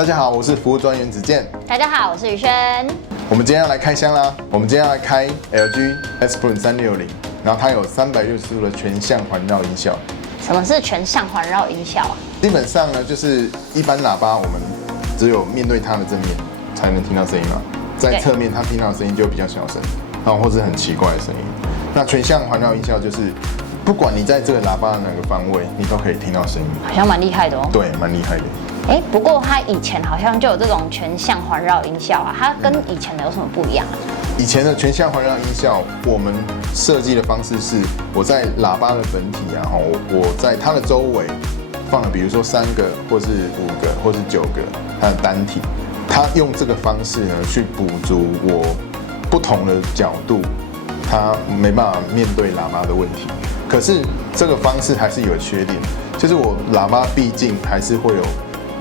大家好，我是服务专员子健。大家好，我是宇轩。我们今天要来开箱啦！我们今天要来开 LG Esprit 360，然后它有360度的全向环绕音效。什么是全向环绕音效啊？基本上呢，就是一般喇叭我们只有面对它的正面才能听到声音嘛，在侧面它听到的声音就比较小声，然后或是很奇怪的声音。那全向环绕音效就是，不管你在这个喇叭的哪个方位，你都可以听到声音。好像蛮厉害的哦。对，蛮厉害的。不过它以前好像就有这种全向环绕音效啊，它跟以前的有什么不一样啊？以前的全向环绕音效，我们设计的方式是，我在喇叭的本体啊，我在它的周围放了，比如说3个，或是5个，或是9个它的单体，它用这个方式呢去补足我不同的角度，它没办法面对喇叭的问题。可是这个方式还是有缺点，就是我喇叭毕竟还是会有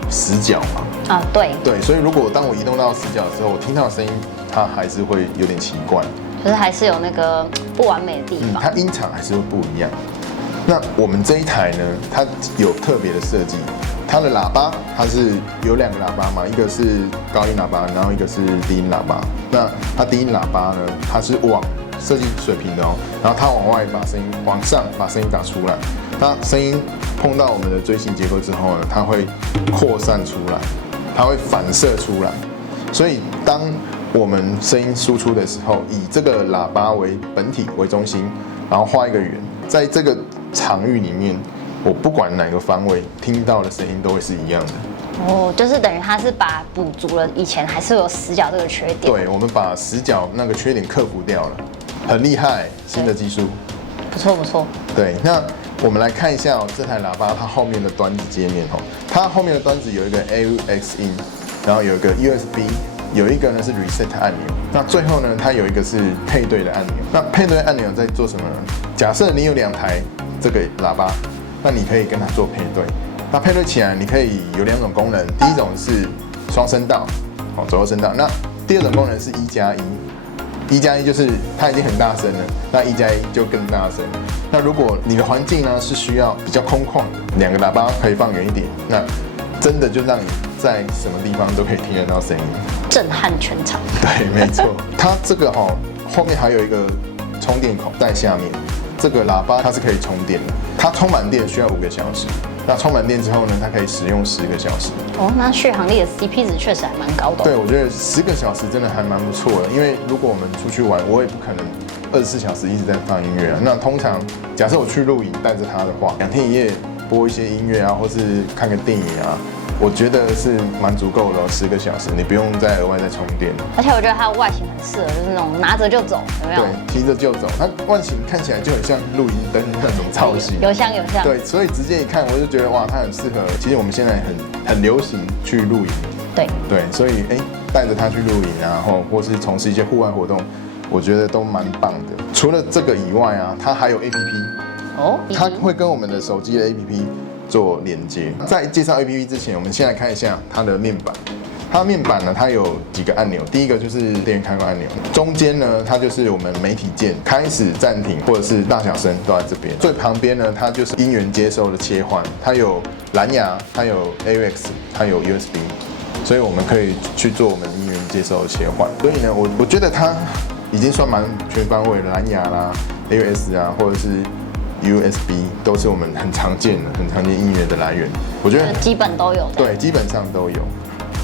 死角嘛。啊，对，所以如果当我移动到死角的时候，我听到的声音它还是会有点奇怪，就是还是有那个不完美的地方。它音场还是会不一样。那我们这一台呢，它有特别的设计，它的喇叭它是有2个喇叭嘛，一个是高音喇叭，然后一个是低音喇叭。那它低音喇叭呢，它是往设计水平的哦，然后它往外把声音往上把声音打出来，那声音碰到我们的锥形结构之后呢，它会扩散出来，它会反射出来。所以当我们声音输出的时候，以这个喇叭为本体为中心，然后画一个圆，在这个场域里面，我不管哪个方位听到的声音都会是一样的。哦，就是等于它是把补足了以前还是有死角这个缺点。对，我们把死角那个缺点克服掉了，很厉害，新的技术。不错不错。对，那我们来看一下这台喇叭它后面的端子界面哦，它后面的端子有一个 AUX in， 然后有一个 USB， 有一个呢是 Reset 按钮，那最后呢它有一个是配对的按钮。那配对按钮在做什么呢？假设你有2台这个喇叭，那你可以跟它做配对。那配对起来，你可以有2种功能，第一种是双声道，左右声道。那第2种功能是1+1，1+1就是它已经很大声了，那1+1就更大声。那如果你的环境呢是需要比较空旷的，2个喇叭可以放远一点，那真的就让你在什么地方都可以听得到声音，震撼全场。对，没错。它这个后面还有一个充电口在下面，这个喇叭它是可以充电的，它充满电需要5个小时。那充满电之后呢，它可以使用10个小时。哦，那续航力的 CP 值确实还蛮高的。对，我觉得10个小时真的还蛮不错的，因为如果我们出去玩，我也不可能24小时一直在放音乐啊。那通常假设我去露营带着它的话，2天1夜播一些音乐啊，或是看个电影啊，我觉得是蛮足够的10个小时，你不用再额外再充电。而且我觉得它的外形很适合，就是那种拿着就走，有没有？对，提着就走。它外形看起来就很像露营灯那种造型，有像。对，所以直接一看我就觉得哇，它很适合。其实我们现在很流行去露营。对，所以带着它去露营啊，或是从事一些户外活动，我觉得都蛮棒的。除了这个以外啊，它还有 APP。哦。它会跟我们的手机的 APP 做连接。在介绍 APP 之前，我们先来看一下它的面板。它的面板呢，它有几个按钮，第一个就是电源开关按钮，中间呢，它就是我们媒体键，开始、暂停或者是大小声都在这边。最旁边呢，它就是音源接收的切换，它有蓝牙，它有 AUX， 它有 USB， 所以我们可以去做我们音源接收的切换。所以呢，我觉得它已经算蛮全方位的，蓝牙啦、AUX 啊，或者是USB 都是我们很常见音乐的来源。我觉得基本都有。对，基本上都有。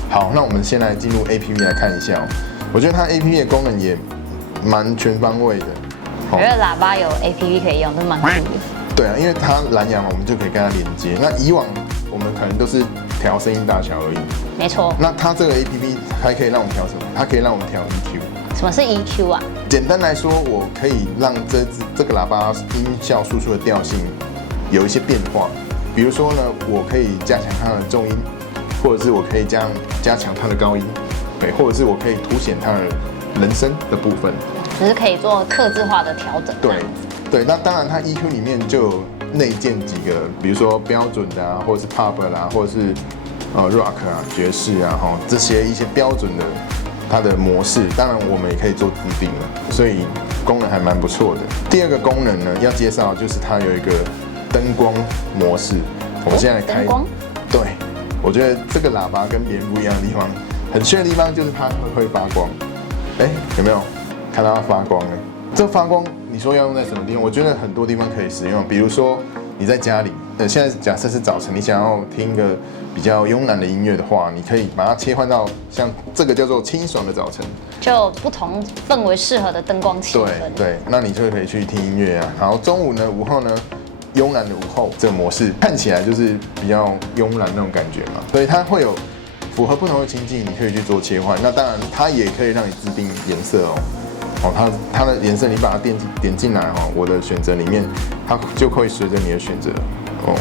好，那我们先来进入 APP 来看一下我觉得它 APP 的功能也蛮全方位的。我觉得喇叭有 APP 可以用，真蛮酷的。对啊，因为它蓝牙嘛，我们就可以跟它连接。那以往我们可能都是调声音大小而已。没错。那它这个 APP 还可以让我们调什么？它可以让我们调 EQ。什么是 EQ 啊？简单来说，我可以让这个喇叭音效输出的调性有一些变化。比如说呢，我可以加强它的重音，或者是我可以加强它的高音，对，或者是我可以凸显它的人声的部分，只是可以做客制化的调整。对，那当然它 EQ 里面就有内建几个，比如说标准的啊，或者是 pop 啦，或者是rock 啊、爵士啊，这些一些标准的它的模式，当然我们也可以做自定了，所以功能还蛮不错的。第二个功能呢，要介绍就是它有一个灯光模式。我们现在来开，灯光，对，我觉得这个喇叭跟别人不一样的地方，很炫的地方就是它会发光。哎，有没有看到它发光呢？这发光你说要用在什么地方？我觉得很多地方可以使用，比如说你在家里，现在假设是早晨，你想要听一个比较慵懒的音乐的话，你可以把它切换到像这个叫做清爽的早晨，就不同氛围适合的灯光气氛。对，那你就可以去听音乐啊。然后中午呢，午后呢，慵懒的午后这个模式看起来就是比较慵懒那种感觉嘛，所以它会有符合不同的情境，你可以去做切换。那当然，它也可以让你自定颜色哦。它的颜色你把它点进来哦，我的选择里面，它就会随着你的选择哦，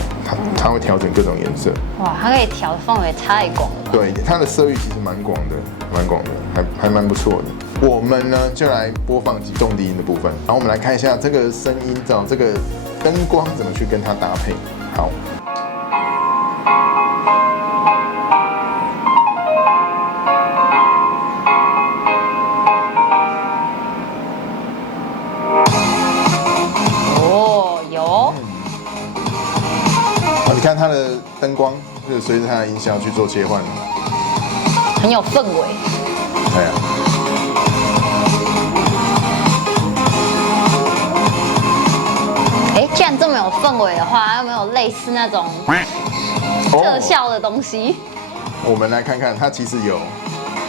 它会调整各种颜色。哇，它可以调的范围太广了吧？对，它的色域其实蛮广的，还蛮不错的。我们呢就来播放重低音的部分，然后我们来看一下这个声音找这个灯光怎么去跟它搭配。好。你看它的灯光，就随着它的音效去做切换，很有氛围。对啊。哎，既然这么有氛围的话，有没有类似那种特效的东西？我们来看看，它其实有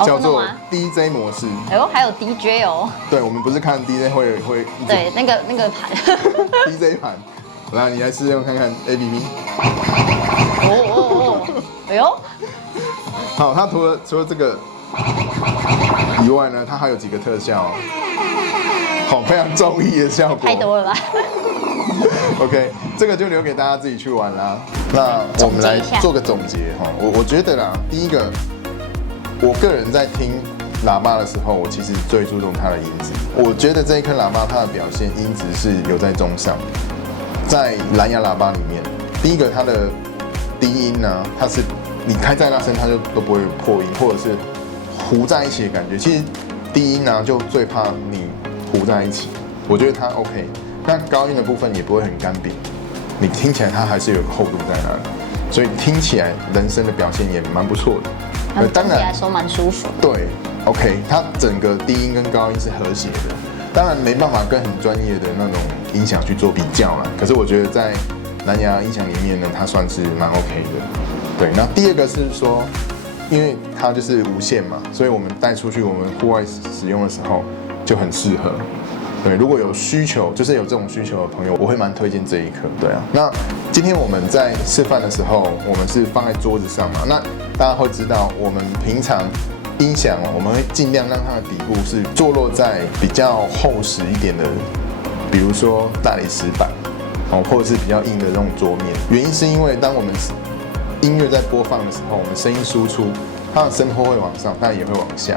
叫做 DJ 模式。哎呦，还有 DJ 哦。对，我们不是看 DJ 会对那个盘。DJ 盘。来，你来试用看看 APP。哎呦，好，它除了这个以外呢，它还有几个特效，好，非常综艺的效果，太多了吧？OK， 这个就留给大家自己去玩啦。那我们来做个总结哈，我觉得啦，第一个，我个人在听喇叭的时候，我其实最注重它的音质。我觉得这一颗喇叭它的表现音质是有在中上。在蓝牙喇叭里面，第一个它的低音呢，它是你开再大声，它就都不会破音，或者是糊在一起的感觉。其实低音呢，就最怕你糊在一起。我觉得它 OK。那高音的部分也不会很干瘪，你听起来它还是有厚度在那里，所以听起来人声的表现也蛮不错的。整体来说蛮舒服。对 ，OK， 它整个低音跟高音是和谐的。当然没办法跟很专业的那种音响去做比较啦，可是我觉得在蓝牙音响里面呢，它算是蛮 OK 的。对，那第二个是说，因为它就是无线嘛，所以我们带出去我们户外使用的时候就很适合。对，如果有需求，就是有这种需求的朋友，我会蛮推荐这一颗。对啊，那今天我们在示范的时候，我们是放在桌子上嘛，那大家会知道我们平常音响我们会尽量让它的底部是坐落在比较厚实一点的，比如说大理石板，或者是比较硬的那种桌面。原因是因为当我们音乐在播放的时候，我们声音输出，它的声波会往上，但也会往下。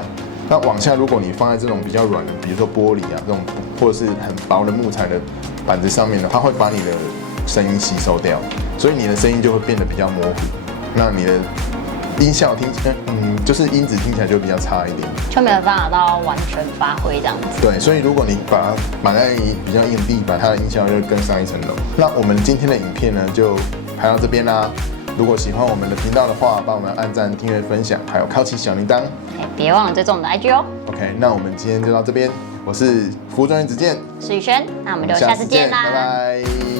那往下，如果你放在这种比较软的，比如说玻璃啊这种，或者是很薄的木材的板子上面呢，它会把你的声音吸收掉，所以你的声音就会变得比较模糊。那你的音效就是音质听起来就比较差一点，就没有办法到完全发挥这样子。对，所以如果你把它摆在比较硬的地板，它的音效就更上一层楼。那我们今天的影片呢，就拍到这边啦。如果喜欢我们的频道的话，帮我们按赞、订阅、分享，还有开启小铃铛。别忘了追踪我们的 IG 哦。OK， 那我们今天就到这边。我是服务专员子健，是宇轩，那我们就下次见啦，拜拜。